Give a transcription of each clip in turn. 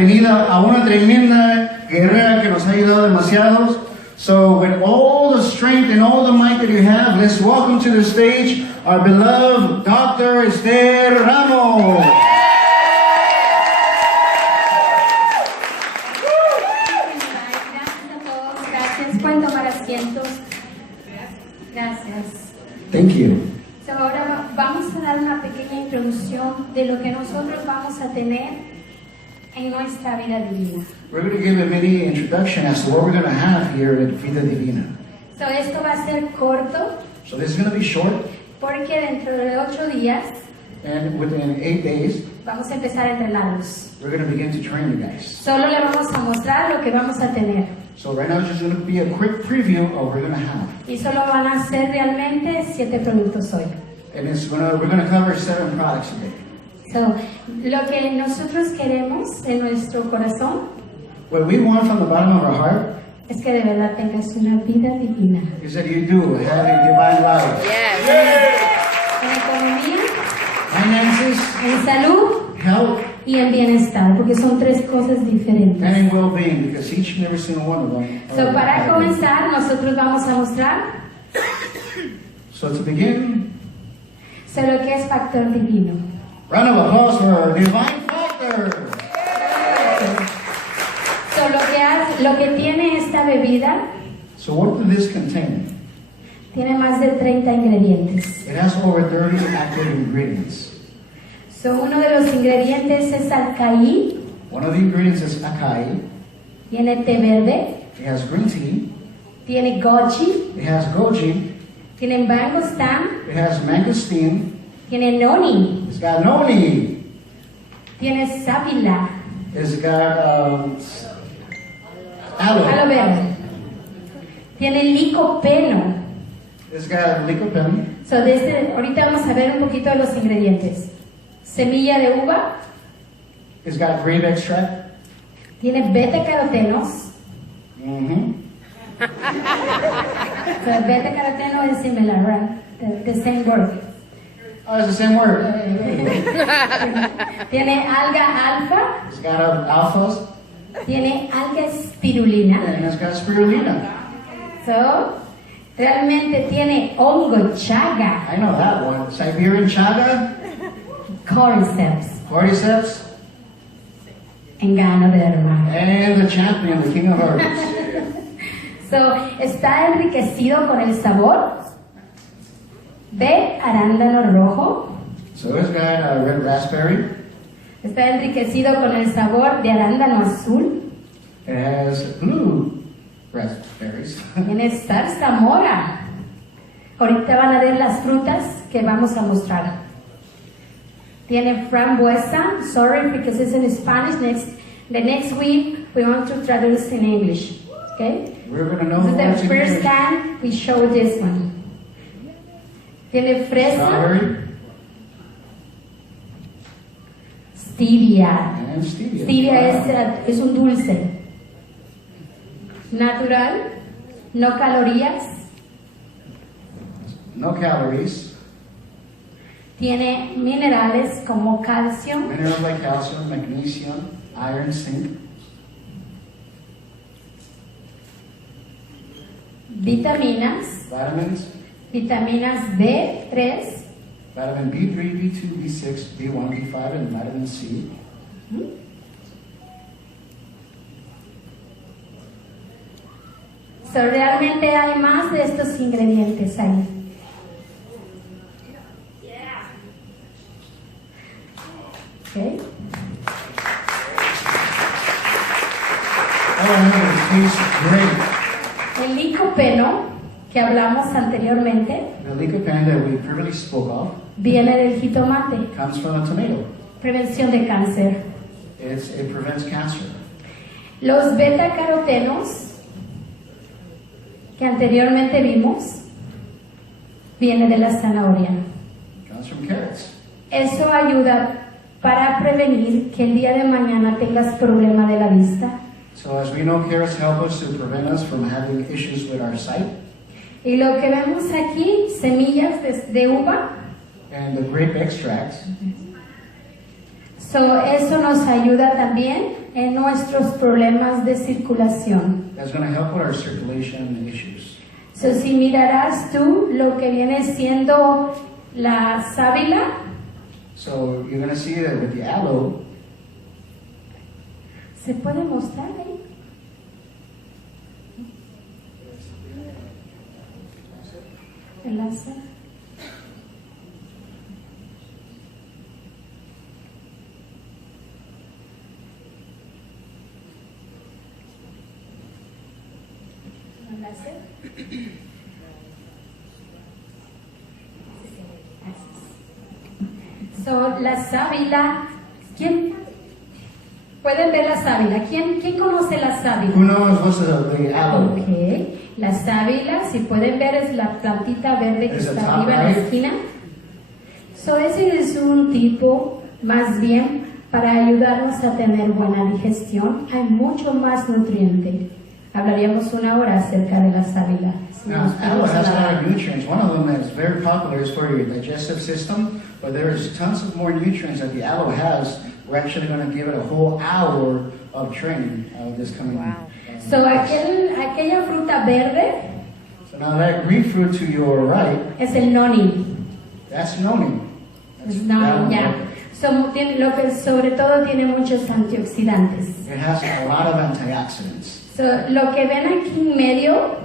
Bienvenida a una tremenda guerrera que nos ha ayudado demasiado. So with all the strength and all the might that you have, let's welcome to the stage our beloved Dr. Esther Ramos. Gracias a todos, gracias. Pueden tomar asientos. Gracias. Thank you. So, ahora vamos a dar una pequeña introducción de lo que nosotros vamos a tener en nuestra vida divina. We're going to give a mini introduction as to what we're going to have here at Vida Divina. So, esto va a ser corto So this is going to be short, porque dentro de 8 días and within 8 days, vamos a empezar a entrenarlos. we're going to begin to train you guys. Solo le vamos a mostrar lo que vamos a tener. So right now, it's just going to be a quick preview of what we're going to have. Y solo van a ser realmente 7 productos hoy. And we're going to cover 7 products today. So, lo que nosotros queremos en nuestro corazón What we want from the bottom of our heart es que de verdad tengas una vida divina. is that you do have a divine life. En economía, Finances, en salud health, y en bienestar, porque son 3 cosas diferentes. and in well-being, because each and every single one of them. So, para comenzar, nosotros vamos a mostrar So to begin, sobre lo que es factor divino. round of applause for our divine factor. So, lo que tiene esta bebida So what does this contain? tiene más de 30 ingredientes. It has over 30 active ingredients. So, uno de los ingredientes es alcaí, One of the ingredients is acai. tiene té verde, It has green tea. tiene goji, It has goji. tiene mangostan, It has mangosteen. tiene noni, It's got noni. tiene sábila, It's got aloe aloe. vera, tiene licopeno. It's got lycopene. So, ahorita vamos a ver un poquito de los ingredientes. Semilla de uva, It's got grape extract. tiene beta-carotenos. Mm-hmm. So, beta-caroteno is similar, right? The same word. Oh, it's the same word. Tiene alga alfa, It's got alphas, tiene alga espirulina. and it's got spirulina. So, realmente tiene hongo chaga, I know that one. Siberian chaga, cordyceps, cordyceps, en ganoderma. and the champion, the king of herbs. So, está enriquecido con el sabor de arándano rojo, So it's got red raspberry. está enriquecido con el sabor de arándano azul, It has blue raspberries. tiene zarzamora. Ahorita van a ver las frutas que vamos a mostrar. Tiene frambuesa, sorry because it's in Spanish. The next week we want to traduce in English. Okay? We're going to know This is what's the in first here. time we show this one. Tiene fresa, Strawberry stevia. and stevia. Stevia es un dulce natural, no calorías, No calories. tiene minerales como calcio, Minerals like calcium, magnesium, iron, zinc. vitaminas, Vitamins. vitaminas B3, Vitamin B3, B2, B6, B1, B5, and vitamin C. so realmente hay más de estos ingredientes ahí. Okay. Oh, no, it tastes great. El licopeno que hablamos anteriormente The lycopene that we previously spoke of viene del jitomate, comes from a tomato. prevención de cáncer. It prevents cancer. Los beta-carotenos que anteriormente vimos viene de la zanahoria. It comes from carrots. Eso ayuda para prevenir que el día de mañana tengas problema de la vista. So as we know, carrots help us to prevent us from having issues with our sight. Y lo que vemos aquí, semillas de uva, And the grape extracts So, eso nos ayuda también en nuestros problemas de circulación. That's going to help with our circulation issues. So, si mirarás tú lo que viene siendo la sábila, So you're going to see that with the aloe, ¿se puede mostrar ahí? Enlace. Enlace. So, la sábila, ¿quién? ¿Pueden ver la sábila? ¿Quién conoce la sábila? who knows what's the aloe? Ok, la sábila, si pueden ver, es la plantita verde que Is it está top arriba en la right? esquina. So, ese es un tipo, más bien, para ayudarnos a tener buena digestión. Hay mucho más nutriente. Hablaríamos una hora acerca de la sábila. Si Now, nos aloe ponemos has a lot a- of nutrients. One of them that's very popular is for your digestive system, but there's tons of more nutrients that the aloe has. We're actually going to give it a whole hour of training this coming So, aquella fruta verde So now that green fruit to your right, es el noni. that's noni. That's Es that noni, one ya. there. So, lo que sobre todo tiene muchos antioxidantes. It has a lot of antioxidants. So, lo que ven aquí en medio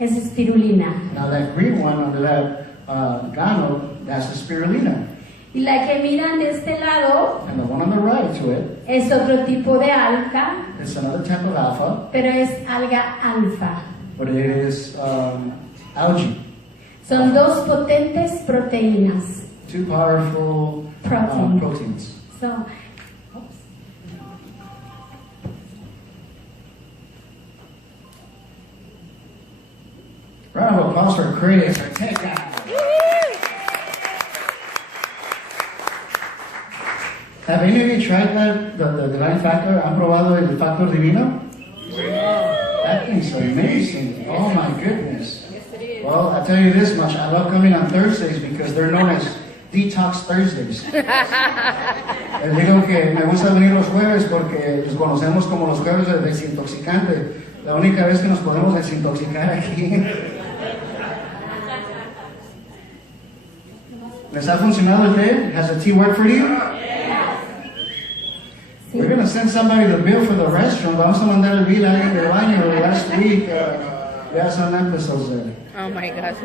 es espirulina. Now that green one under that gano, that's the spirulina. Y la que miran de este lado And the one on the right to it, es otro tipo de alga, it's another type of alpha, pero es alga alfa. but it is algae. Son dos potentes proteínas. Two powerful Protein. proteins. So, oops. Round of applause for Chris. Our tech guy. Have any of you tried that, the divine factor? ¿Han probado el factor divino? That thing's amazing. Oh my goodness. Well, I'll tell you this much. I love coming on Thursdays because they're known as Detox Thursdays. Les digo que me gusta venir los jueves porque los conocemos como los jueves de desintoxicante. La única vez que nos podemos desintoxicar aquí. ¿Les ha funcionado el té? Has the tea worked for you? Sí. We're going to send somebody the bill for the restaurant. Vamos a mandar el bill a alguien del baño. Last week, we had some episodes there. Oh my gosh.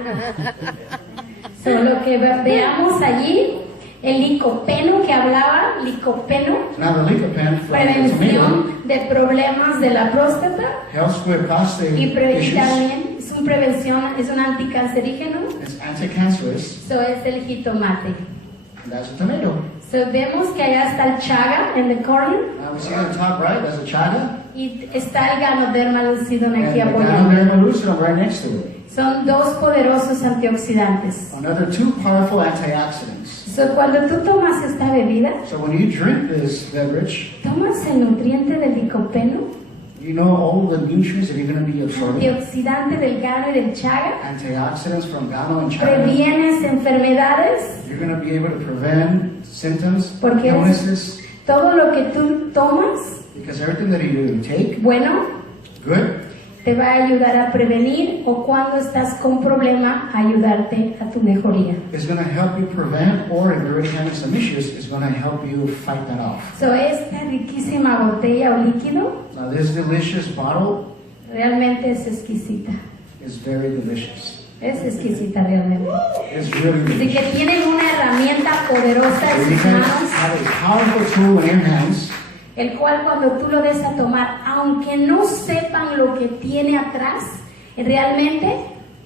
So, lo que veamos allí, el licopeno que hablaba, licopeno, Now the lycopene from tomato prevención de problemas de la próstata helps with prostate y issues. también es un prevención, es un anticancerígeno. It's anti-cancerous. So, es el jitomate. And that's a tomato. So, vemos que allá está el chaga en the corner Now we see on the top right, that's a chaga. y está el ganoderma lucidum And aquí the apoyando. ganoderma lucidum right next to it. Son dos poderosos antioxidantes. Another two powerful antioxidants. So, cuando tú tomas esta bebida, So when you drink this beverage, tomas el nutriente del licopeno, you know all the nutrients that you're going to be absorbing. antioxidante del gano y del chaga, Antioxidants from gano and chaga. previenes enfermedades, You're going to be able to prevent symptoms, porque es illnesses, todo lo que tú tomas, because everything that you take, bueno, good, te va a ayudar a prevenir o cuando estás con problema, ayudarte a tu mejoría. is going to help you prevent, or if you're already having some issues, it's going to help you fight that off. So, esta riquísima botella o líquido Now this delicious bottle realmente es exquisita. is very delicious. Es exquisita realmente. It's really Así delicious. que tienen una herramienta poderosa en You sus guys manos, have a powerful tool in your hands, el cual cuando tú lo des a tomar, aunque no sepan lo que tiene atrás, realmente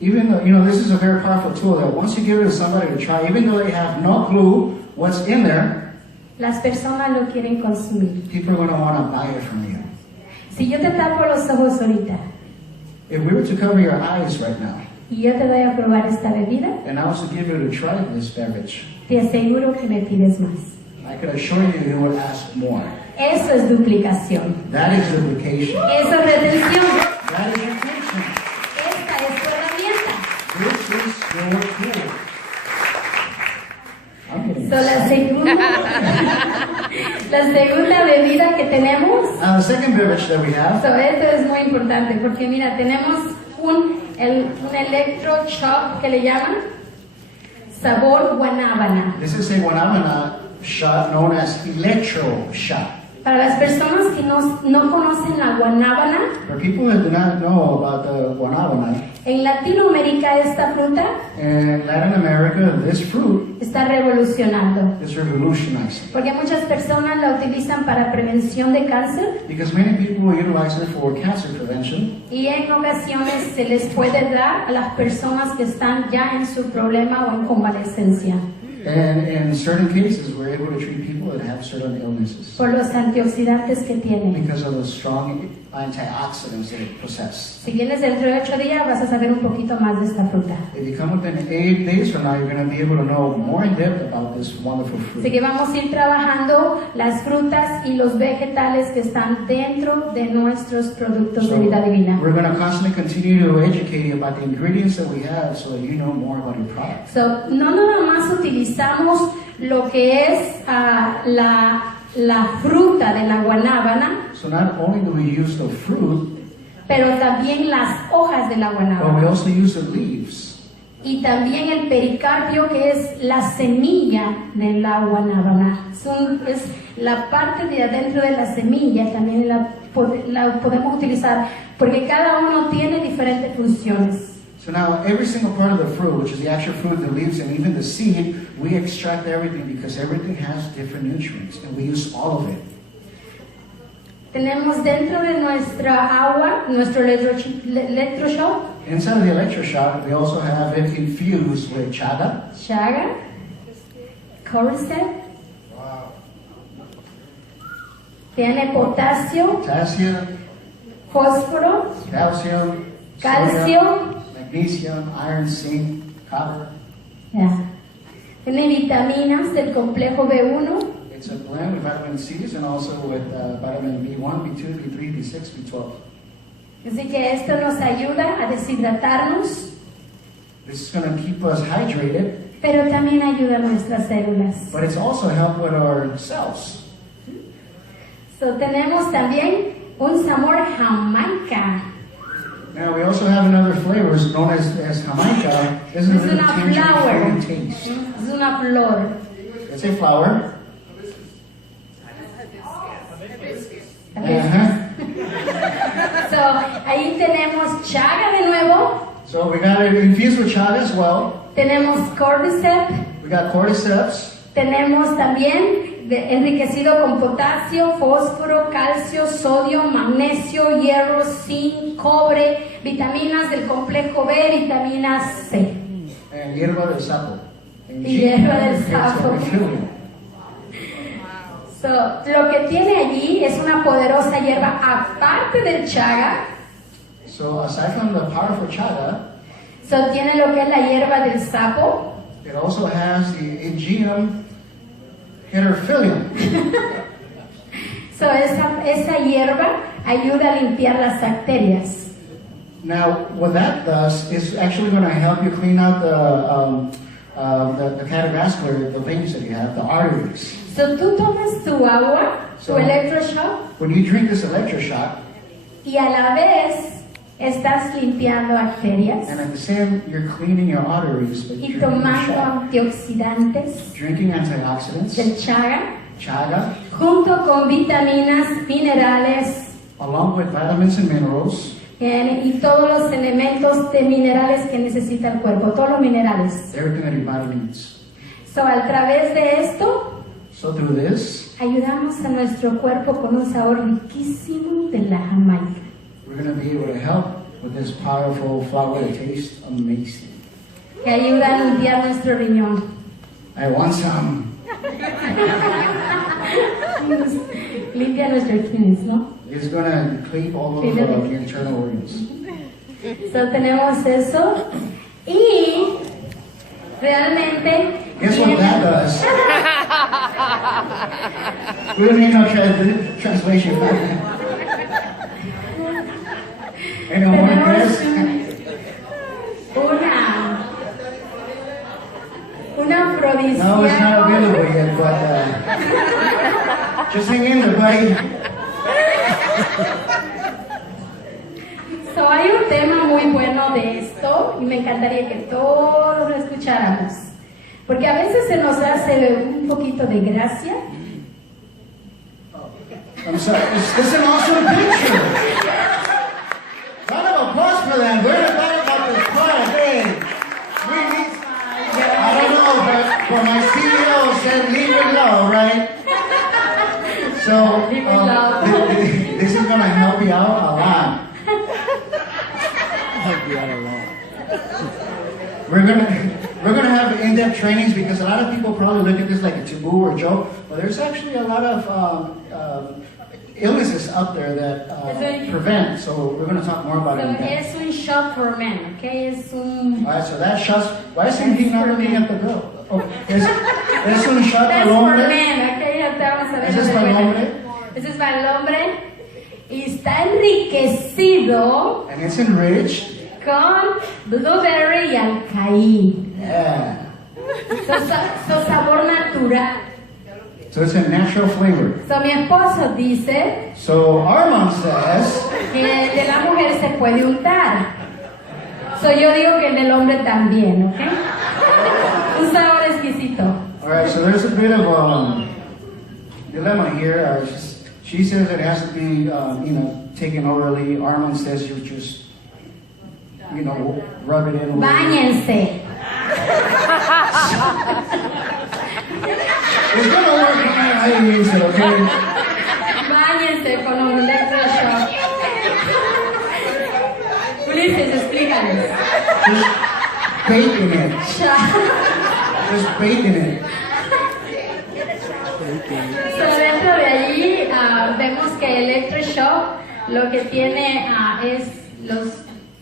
even though, this is a very powerful tool that once you give it to somebody to try, even though they have no clue what's in there, las personas lo quieren consumir. people are going to want to buy it from you. Si yo te tapo los ojos ahorita If we were to cover your eyes right now, y yo te doy a probar esta bebida, and I was to give you to try this beverage, te aseguro que me pides más. I could assure you would ask more. Eso es duplicación. That is duplication. Eso es retención. That is retention. Esta es tu herramienta. This is your tool. I'm kidding. So, la segunda bebida que tenemos, Now the second beverage that we have, so esto es muy importante porque mira, tenemos un electroshot que le llaman sabor guanábana. this is a guanabana shot known as electro shot. Para las personas que no conocen la guanábana, For people that do not know about the guanabana, en Latinoamérica esta fruta in Latin America, this fruit está revolucionando. is revolutionizing. Porque muchas personas la utilizan para prevención de cáncer Because many people utilize it for cancer prevention, y en ocasiones se les puede dar a las personas que están ya en su problema o en convalescencia and in certain cases, we're able to treat people that have certain illnesses por los antioxidantes que tiene. because of the strong antioxidants that it possesses. Si vienes dentro de 8 días vas a saber un poquito más de esta fruta. If you come within 8 days from now, you're going to be able to know more in depth about this wonderful Así fruit. que vamos a ir trabajando las frutas y los vegetales que están dentro de nuestros productos de vida divina. We're going to constantly continue to educate you about the ingredients that we have so that you know more about your product. So, no nada más utilizamos lo que es la fruta de la guanábana, So not only do we use the fruit, pero también las hojas de la but we guanábana. also use the leaves. Y también el pericarpio, que es la semilla de la guanábana. Es la parte de adentro de la semilla, también la podemos utilizar, porque cada uno tiene diferentes funciones. So now every single part of the fruit, which is the actual fruit, the leaves, and even the seed, we extract everything because everything has different nutrients, and we use all of it. Tenemos dentro de nuestra agua, nuestro electroshot, Inside of the electroshot, we also have it infused with chaga, chaga, cordyceps, tiene potasio, potassium, fósforo, calcium, calcio, sodium, magnesium, iron, zinc, copper. ya. Tiene vitaminas del complejo B1, It's a blend with vitamin C's and also with vitamin B1, B2, B3, B6, B12. así que esto nos ayuda a deshidratarnos, This is going to keep us hydrated, pero también ayuda a nuestras células. but it's also help with our cells. So, tenemos también un sabor jamaica. Now we also have another flavors known as Jamaica. This is a Es little una tangerine flower. fruity taste. Es una flor. It's a flower. So, ahí tenemos chaga de nuevo, So we got it infused with chaga as well. tenemos cordyceps, We got cordyceps. tenemos también enriquecido con potasio, fósforo, calcio, sodio, magnesio, hierro, zinc, cobre, vitaminas del complejo B, vitaminas C. And hierba del sapo. And Y hierba del it's sapo. a refueling. So, lo que tiene allí es una poderosa hierba aparte del chaga. So aside from the powerful chaga, So, tiene lo que es la hierba del sapo. it also has the Aegeum heterophyllum. So, esa hierba ayuda a limpiar las bacterias. Now, what that does is actually going to help you clean out the cardiovascular, the veins that you have, the arteries. So, tú tomas tu agua, tu So- electroshot, When you drink this electroshot, y a la vez estás limpiando bacterias and at the same, you're cleaning your arteries by y drinking the tomando shot, antioxidantes drinking antioxidants, del chaga, chaga, junto con vitaminas, minerales along with vitamins and minerals, y todos los elementos de minerales que necesita el cuerpo, todos los minerales. everything that your body needs. So, a través de esto, So through this, ayudamos a nuestro cuerpo con un sabor riquísimo de la Jamaica. we're going to be able to help with this powerful flower that tastes amazing. Que ayuda a limpiar nuestro riñón. I want some. Limpia nuestros kidneys, ¿no? It's going to clean all of your internal organs. So, tenemos eso. Y realmente... Guess what that does? We don't need no translation for that. Anyone want to guess? Una afrodisíaco. No, it's not available yet, but just hang in there, buddy. So, hay un tema muy bueno de esto y me encantaría que todos lo escucháramos. Porque a veces se nos hace un poquito de gracia. I'm sorry, this is an awesome picture. Round of applause for that. We're about the choir. Hey, we need, I don't know, but my CEO said leave it low, right? So, Leave it low. this is going to help you out a lot. We're gonna have in-depth trainings because a lot of people probably look at this like a taboo or a joke, but there's actually a lot of illnesses out there that prevent. So we're gonna talk more about it. So, es un shot for men, okay? Es un... Alright, so that shot. Why is he not looking at the girl? Oh, es un shot That's al for hombre. men, okay? Ya te vamos a ver. Ese es para el hombre. Ese es para el hombre. Y está enriquecido And it's enriched. con blueberry y alcaí. Yeah. So, sabor natural. So it's a natural flavor. So, mi esposo dice So our mom says. que el de la mujer se puede untar. So, yo digo que el del hombre también, ¿ok? Un sabor exquisito. Alright, so there's a bit of dilemma here. She says it has to be, taken orally. Armand says you just, rub it in. Báñense. It's gonna work no matter how you use it, okay? Báñense con un electroshock. Ulises, explícales. Just bake in it. Ya. Just bake in it. So, dentro de allí vemos que el electroshock lo que tiene es los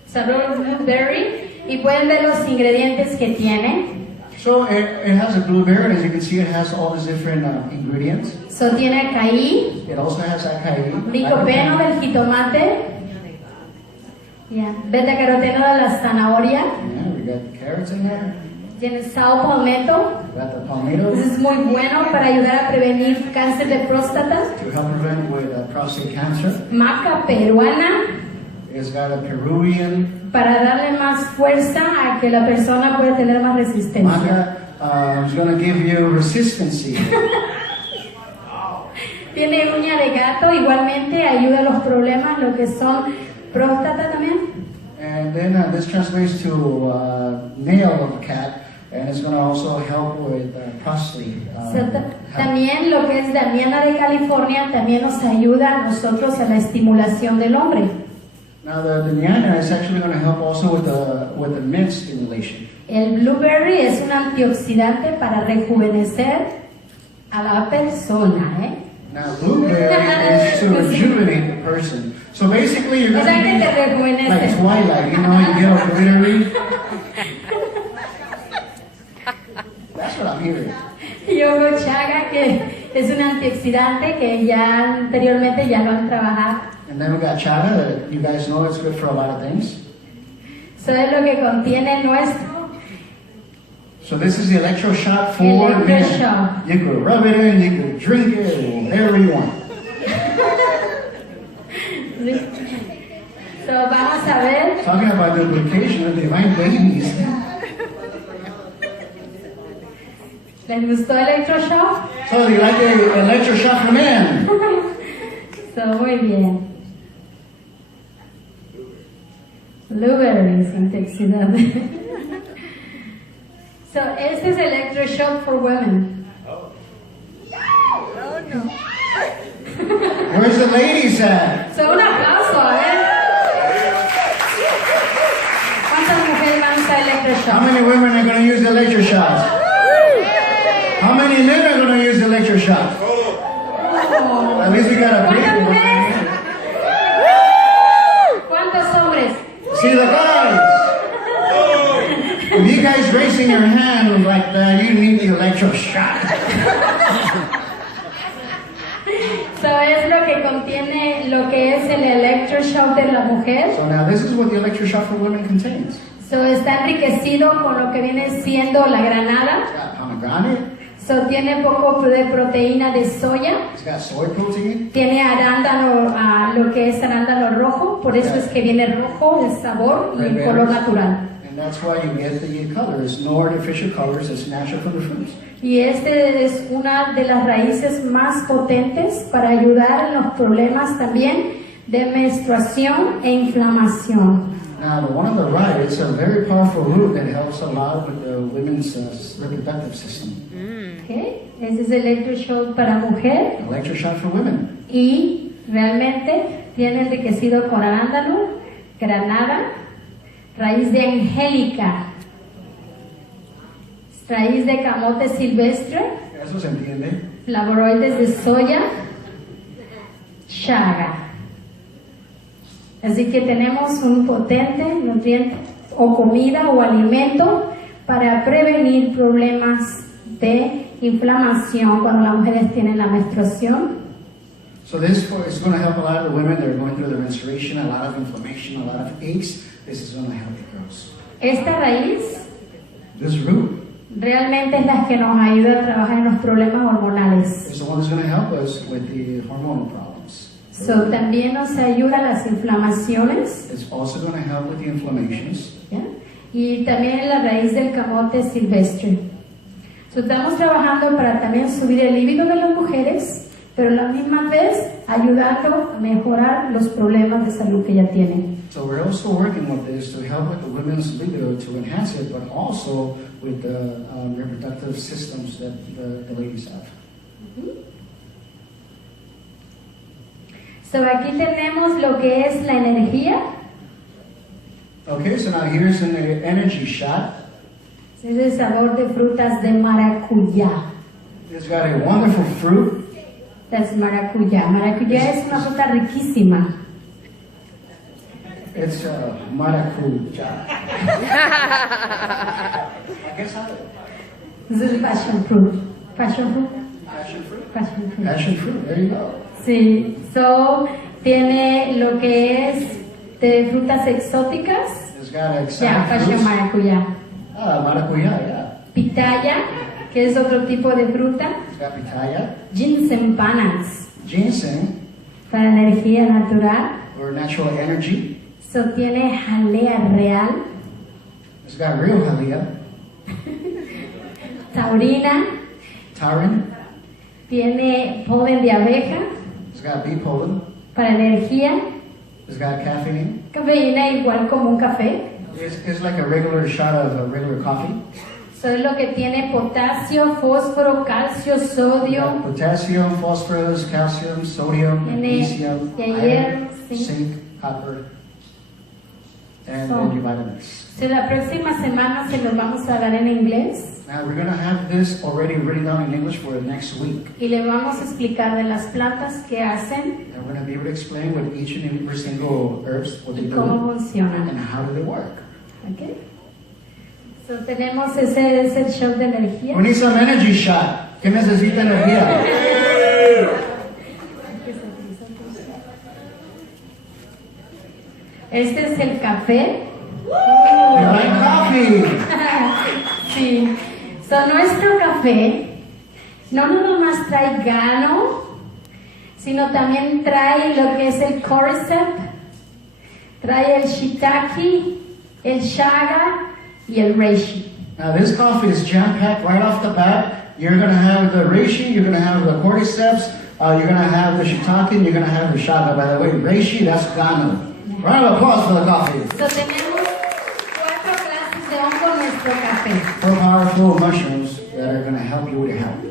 sabores blueberry y pueden ver los ingredientes que tiene. So it has a blueberry, and as you can see, it has all these different ingredients. So, tiene acai, It also has acai. licopeno del jitomate, beta caroteno de la zanahoria, Yeah, we got the carrots in there. tiene sao palmetto. We got the palmetto Eso es muy bueno para ayudar a prevenir cáncer de próstata. to help prevent with prostate cancer. Maca peruana It's got a Peruvian para darle más fuerza a que la persona pueda tener más resistencia. maca. It's going to give you resistancy. Tiene uña de gato, igualmente ayuda a los problemas, lo que son próstata también. And then this translates to nail of a cat, and it's going to also help with prostate. También lo que es Damiana de California también nos ayuda a nosotros a la estimulación del hombre. Now the Niana is actually going to help also with the mid stimulation. El blueberry es un antioxidante para rejuvenecer a la persona, ¿eh? Now blueberry is to rejuvenate the person. So basically you're going to be like Twilight, you get a glittery. That's what I'm hearing. Yogo chaga, que es un antioxidante que ya anteriormente ya lo han trabajado. And then we got chaga that you guys know it's good for a lot of things. Eso es lo que contiene nuestro. So this is the electroshot for Electroshock. men. You could rub it in, you could drink it, whatever you want. So, vamos a ver. Talking about duplication of divine babies. ¿Les gustó Electroshock? So you like the electroshock for men? So, muy bien. Blueberries, antioxidante. So, este es Electroshock for women. Where's the ladies at? So, un aplauso, a ver. ¿Cuántas mujeres van a usar How Electroshock? many women are going to use the electroshock? How many men are going to use the electroshock? Oh. At least we got a big ¿Cuántas one. mujeres? ¿Cuántos hombres? See the guys. If you guys raising your hand like that, you need the electroshock. So, es lo que contiene lo que es el Electroshock de la mujer. So now this is what the electroshock for women contains. So, está enriquecido con lo que viene siendo la granada. Yeah, organic. So, tiene poco de proteína de soya. It's got soy protein. Tiene arándano, lo que es arándano rojo, por eso es que viene rojo el sabor y el color natural. And that's why you get the colors, no artificial colors, it's natural from the fruits. Y este es una de las raíces más potentes para ayudar en los problemas también de menstruación e inflamación. Now, the one on the right, it's a very powerful root that helps a lot with the women's reproductive system. Okay. Ese es el electroshock para mujer Electroshock for women. y realmente tiene enriquecido con arándano, granada, raíz de angélica, raíz de camote silvestre, Eso se entiende. flavonoides de soya, chaga. Así que tenemos un potente nutriente o comida o alimento para prevenir problemas de inflamación cuando las mujeres tienen la menstruación. So this is going to help a lot of the women that are going through their menstruation, a lot of inflammation, a lot of aches. This is going to help it grow. Esta raíz This root realmente es la que nos ayuda a trabajar en los problemas hormonales. is the one that's going to help us with the hormonal problems. So, también nos ayuda a las inflamaciones, It's also going to help with the inflammations. ¿ya? Y también la raíz del camote silvestre. So, estamos trabajando para también subir el líbido de las mujeres, pero a la misma vez ayudando a mejorar los problemas de salud que ya tienen. So we're also working with this to help with the women's libido to enhance it, but also with the reproductive systems that the ladies have. So, aquí tenemos lo que es la energía. Okay, so now here's an energy shot. Es el sabor de frutas de maracuyá. It's got a wonderful fruit. Es maracuyá. Maracuyá es una fruta riquísima. It's maracuja. I guess Es el passion fruit. Passion fruit. passion fruit. Passion fruit. Passion fruit, there you go. Sí. So, tiene lo que es de frutas exóticas. It's got Ya, exotic passion fruits. maracuyá. Maracuya, yeah. Pitaya, que es otro tipo de fruta. It's got pitaya. Ginseng panas, Ginseng, para energía natural. or natural energy. So, tiene jalea real. It's got real jalea. Taurina. Taurine. Tiene polen de abeja, It's got bee pollen. para energía. It's got caffeine. Cafeína igual como un café. It's like a regular shot of a regular coffee. So, es lo que tiene potasio, fósforo, calcio, It's sodio. got potassium, phosphorus, calcium, sodium, Tiene magnesium, hierro, iron, zinc. zinc, copper, and So- then your vitamins. So, la próxima semana se los vamos a dar en inglés Now we're going to have this already written down in English for next week. y le vamos a explicar de las plantas que hacen And we're going to be able to explain what each and every single herbs, what they y do, cómo funcionan. and how do they work. Okay. So, tenemos ese es el show de energía. We need some energy shot. ¿Qué necesita energía? Este es el café. You like coffee? Sí. So, nuestro café no nada más trae grano, sino también trae lo que es el cordyceps, trae el shiitake, el chaga y el reishi. Now this coffee is jam-packed right off the bat. You're going to have the reishi, you're going to have the cordyceps, you're going to have the shiitake, and you're going to have the shaga. By the way, reishi, that's gano. Round of applause for the coffee. So, tenemos 4 clases de hongo en nuestro café. 4 powerful mushrooms that are going to help you with your health.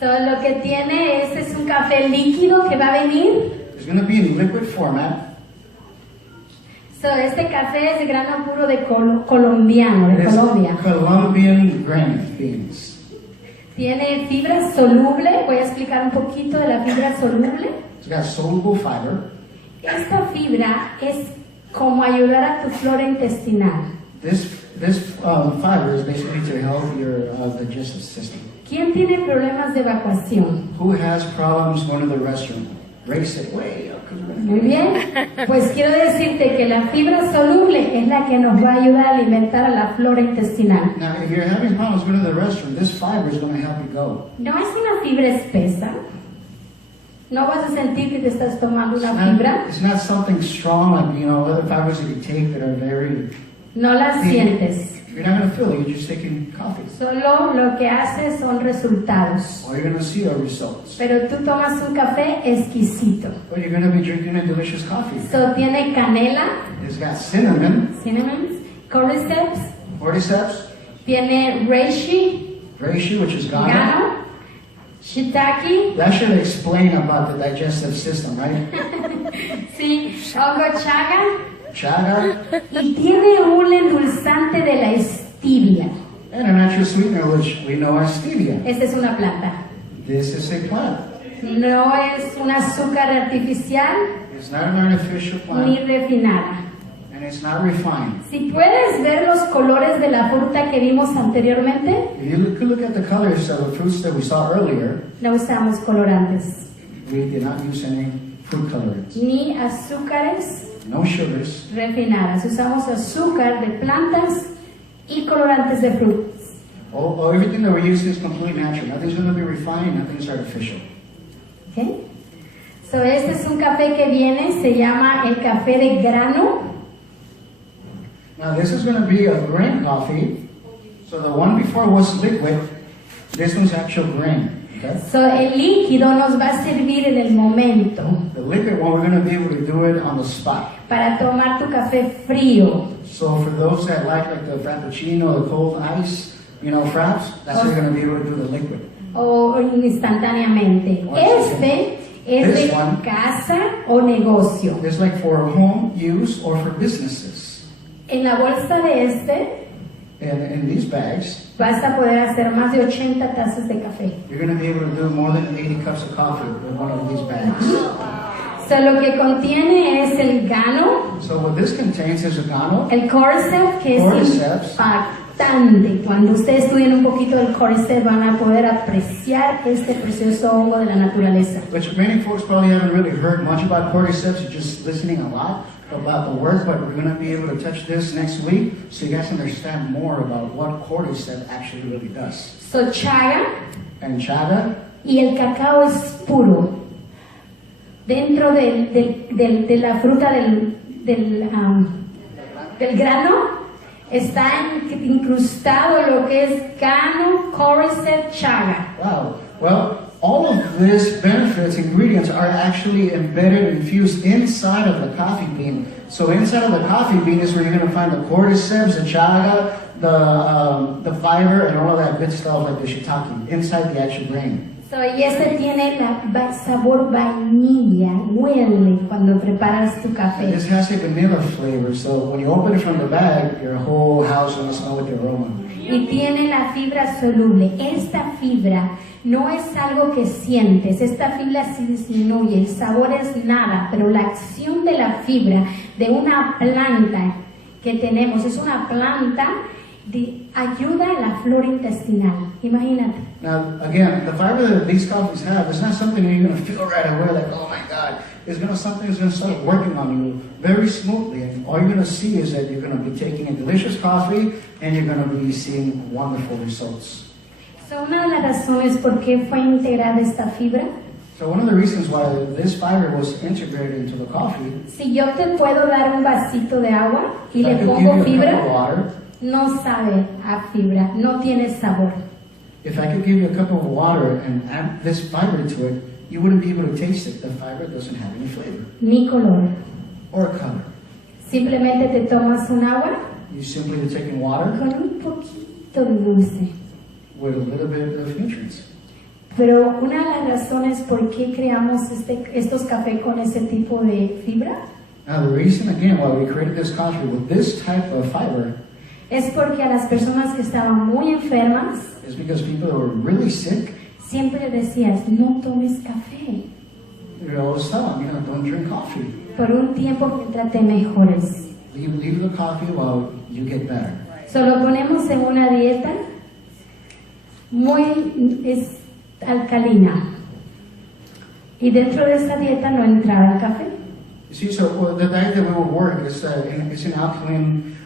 So, lo que tiene es un café líquido que va a venir. It's going to be in liquid format. So, este café es de grano puro de colombiano, de It's Colombia. Colombian granite beans. Tiene fibra soluble. Voy a explicar un poquito de la fibra soluble. It's got soluble fiber. Esta fibra es como ayudar a tu flora intestinal. This fiber is basically to help your digestive system. ¿Quién tiene problemas de evacuación? Who has problems going to the restroom? race it way up. 'Cause we're gonna Muy bien, pues quiero decirte que la fibra soluble es la que nos va a ayudar a alimentar a la flora intestinal. Now, if you're having problems going to the restroom, this fiber is going to help you go. No es una fibra espesa. No vas a sentir que te estás tomando una fibra. It's not something strong like, other fibers that you take that are very... No la sientes. You're not going to feel it. You're just taking coffee. Solo lo que hace son resultados. All you're going to see are results. Pero tú tomas un café exquisito. But you're going to be drinking a delicious coffee. So tiene canela, It's got cinnamon, cordyceps, cordyceps, tiene reishi, reishi, which is Ghana. gano, shiitake, That should explain about the digestive system, right? sí, hongo chaga, Chaga, y tiene un endulzante de la stevia. and a natural sweetener, which we know as stevia. Esta es una planta. This is a plant. No es un azúcar artificial It's not an artificial ni plant, refinada. and it's not refined. Si puedes ver los colores de la fruta que vimos anteriormente, If you look at the colors of the fruits that we saw earlier, no usamos colorantes, we did not use any food colorants. ni azúcares No sugars. refinadas. Usamos azúcar de plantas y colorantes de frutas. Everything that we're using is completely natural. Nothing's going to be refined, nothing's artificial. ¿Okay? So este es un café que viene, se llama el café de grano. Now this is going to be a grain coffee. So the one before was liquid. This one's actual grain. Okay? So el líquido nos va a servir en el momento The liquid one, we're going to be able to do it on the spot. para tomar tu café frío. So for those that like the frappuccino, the cold ice, fraps, that's how you're going to be able to do the liquid. O instantáneamente. Este es This de one. casa o negocio. It's like for home use or for businesses. En la bolsa de este And in these bags, vas a poder hacer más de 80 tazas de café. you're going to be able to do more than 80 cups of coffee with one of these bags. So lo que contiene es el gano, So what this contains is oregano, el cordyceps, que es Cordyceps. impactante. Cuando ustedes estudien un poquito del cordyceps van a poder apreciar este precioso hongo de la naturaleza. which many folks probably haven't really heard much about cordyceps. You're just listening a lot about the work, but we're going to be able to touch this next week so you guys understand more about what cordyceps actually really does. So chaga And chaga, y el cacao es puro. Dentro de la fruta del grano está incrustado lo que es gano, cordyceps, chaga. wow. Well, all of these benefits, ingredients are actually embedded, infused inside of the coffee bean. So inside of the coffee bean is where you're going to find the cordyceps, the chaga, the fiber, and all of that good stuff like the shiitake inside the actual grain. So, y este tiene sabor vainilla, huele cuando preparas tu And café. this has a vanilla flavor, so when you open it from the bag, your whole house will smell with the aroma. Y tiene la fibra soluble. Esta fibra no es algo que sientes, esta fibra se disminuye, el sabor es nada, pero la acción de la fibra de una planta que tenemos, es una planta de ayuda a la flora intestinal. Imagínate. Now, again, the fiber that these coffees have is not something that you're going to feel right away, like, oh my God. It's going to something that's going to start working on you very smoothly. And all you're going to see is that you're going to be taking a delicious coffee and you're going to be seeing wonderful results. So, una de las razones por qué fue integrada esta fibra, So one of the reasons why this fiber was integrated into the coffee, si yo te puedo dar un vasito de agua y if I le could pongo give you a cup of fibra, water, no sabe a fibra, no tiene sabor. if I could give you a cup of water and add this fiber to it, you wouldn't be able to taste it. The fiber doesn't have any flavor Ni color. or color. Simplemente te tomas un agua You simply are taking water con un poquito de dulce. with a little bit of nutrients. Pero una de las razones por qué creamos estos cafés con ese tipo de fibra Now the reason again why we created this coffee with this type of fiber es porque a las personas que estaban muy enfermas is because people who were really sick, siempre decías, no tomes café we always tell them, don't drink coffee. por un tiempo mientras te mejores. Leave the coffee while you get better. Solo ponemos en una dieta muy alcalina. Y dentro de esta dieta no entraba el café. You see, so the diet that we will work is it's an alkaline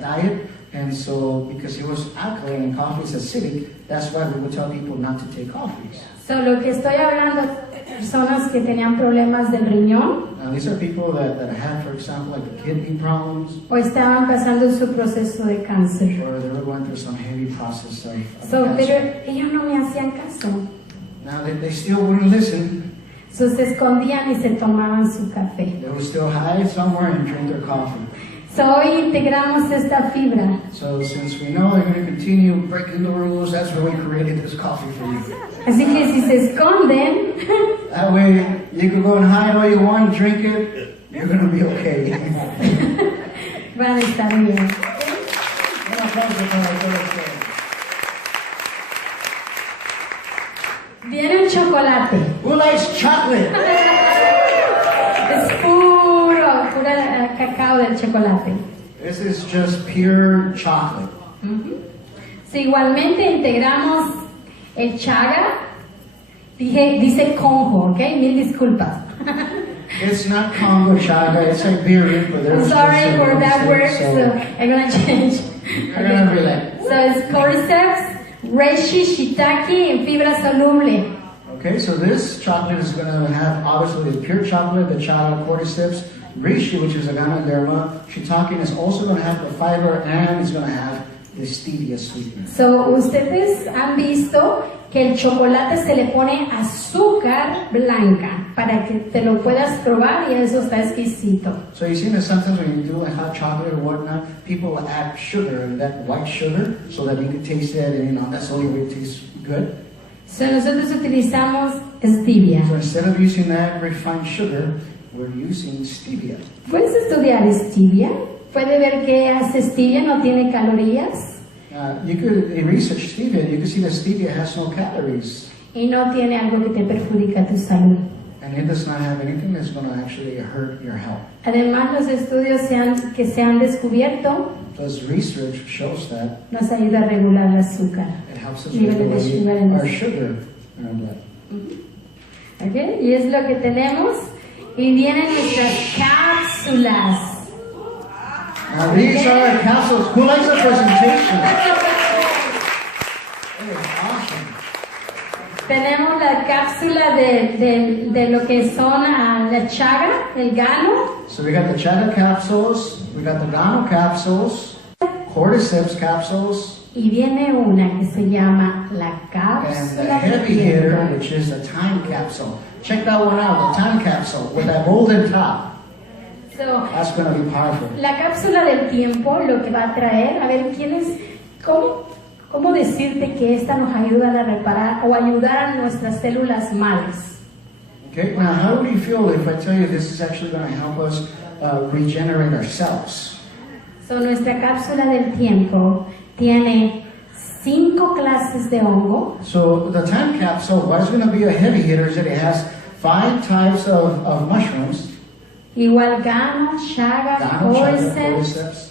diet, and so because it was alkaline and coffee is acidic, that's why we would tell people not to take coffees. So, lo que estoy hablando de personas que tenían problemas del riñón These are people that had, for example, like kidney problems, o estaban pasando su proceso de cáncer. or they were going through some heavy process of So, pero cancer. ellos no me hacían caso. Now they still wouldn't listen. So, se escondían y se tomaban su café. They would still hide somewhere and drink their coffee. So, hoy integramos esta fibra. So since we know they're going to continue breaking the rules, that's why we created this coffee for you. Así que si se esconden, That way you can go and hide all you want, drink it, you're going to be okay. van a estar bien. Un aplauso para todos ustedes. Viene un chocolate. Who likes chocolate? Es pura cacao del chocolate. This is just pure chocolate. So, igualmente integramos el chaga. Dice Congo, ¿ok? Mil disculpas. It's not Congo chaga, it's Siberian, but I'm there's sorry just for that word, mistake, so I'm gonna change. You're going to relate. So it's cordyceps, reishi, shiitake, and fibra soluble. Okay, so this chocolate is going to have obviously the pure chocolate, the chaga, cordyceps, reishi, which is aganoderma, shiitake is also going to have the fiber, and it's going to have the stevia sweetener. So, ustedes han visto que el chocolate se le pone azúcar blanca para que te lo puedas probar y eso está exquisito. So you see that sometimes when you do a hot chocolate or whatnot, people will add sugar, that white sugar, so that you can taste it, and that's the only way it tastes good. So, nosotros utilizamos stevia. So instead of using that refined sugar, we're using stevia. ¿Puedes estudiar stevia? ¿Puede ver qué hace stevia? No tiene calorías You could research stevia, you can see that stevia has no calories, y no tiene algo que te perjudica tu salud. and it does not have anything that's going to actually hurt your health. Además, los estudios que se han descubierto Plus research shows that nos ayuda a regular el azúcar. it helps us Niveles de sugar en regulate our nuestro- sugar in our blood. ¿Ok? Y es lo que tenemos. Y vienen nuestras cápsulas. Now these are capsules. Who likes the presentation? That is awesome. Tenemos la cápsula de lo que son la chaga, el gano, So we got the chaga capsules, we got the gano capsules, cordyceps capsules, y viene una que se llama la and the cápsula heavy de hitter, tiempo. which is the time capsule. Check that one out, the time capsule with that golden top. So, That's going to be powerful. la cápsula del tiempo lo que va a traer, a ver, ¿cómo decirte que esta nos ayuda a reparar o ayudar a nuestras células madres? Okay, now how do you feel if I tell you this is actually going to help us regenerate our cells? So, nuestra cápsula del tiempo tiene 5 clases de hongo, So the time capsule, what is going to be a heavy hitter is that it has 5 types of mushrooms, igual gano, chaga, gano, chaga, cordyceps, cordyceps,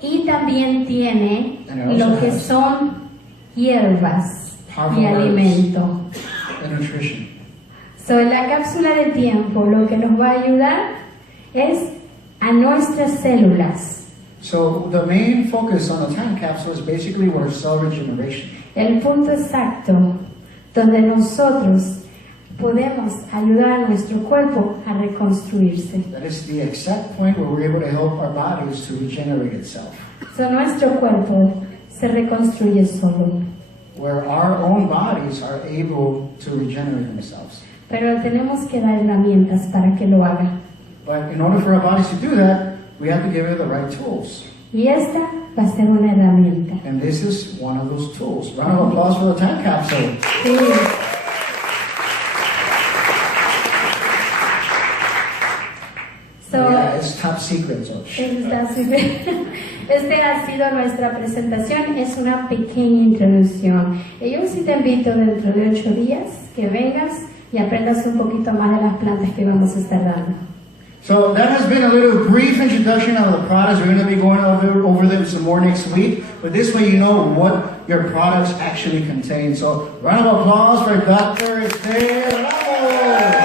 y también tiene And it also lo que has son hierbas powerful y herbs. alimento. and nutrition. So, en la cápsula de tiempo lo que nos va a ayudar es a nuestras células. So the main focus on the time capsule is basically our cell regeneration. El punto exacto donde nosotros podemos ayudar a nuestro cuerpo a reconstruirse. That is the exact point where we're able to help our bodies to regenerate itself. So, nuestro cuerpo se reconstruye solo, Where our own bodies are able to regenerate themselves. pero tenemos que dar herramientas para que lo haga. But in order for our bodies to do that, we have to give it the right tools. Y esta va a ser una herramienta. And this is one of those tools. Round of applause for the time capsule. Sí. So, Yeah, it's top secret. So Esta ha sido nuestra presentación, es una pequeña introducción. Y yo sí te invito dentro de 8 días que vengas y aprendas un poquito más de las plantas que vamos a estar dando. So that has been a little brief introduction of the products. We're going to be going over them some more next week. But this way you know what your products actually contain. So round of applause for Dr. Esther Ramos.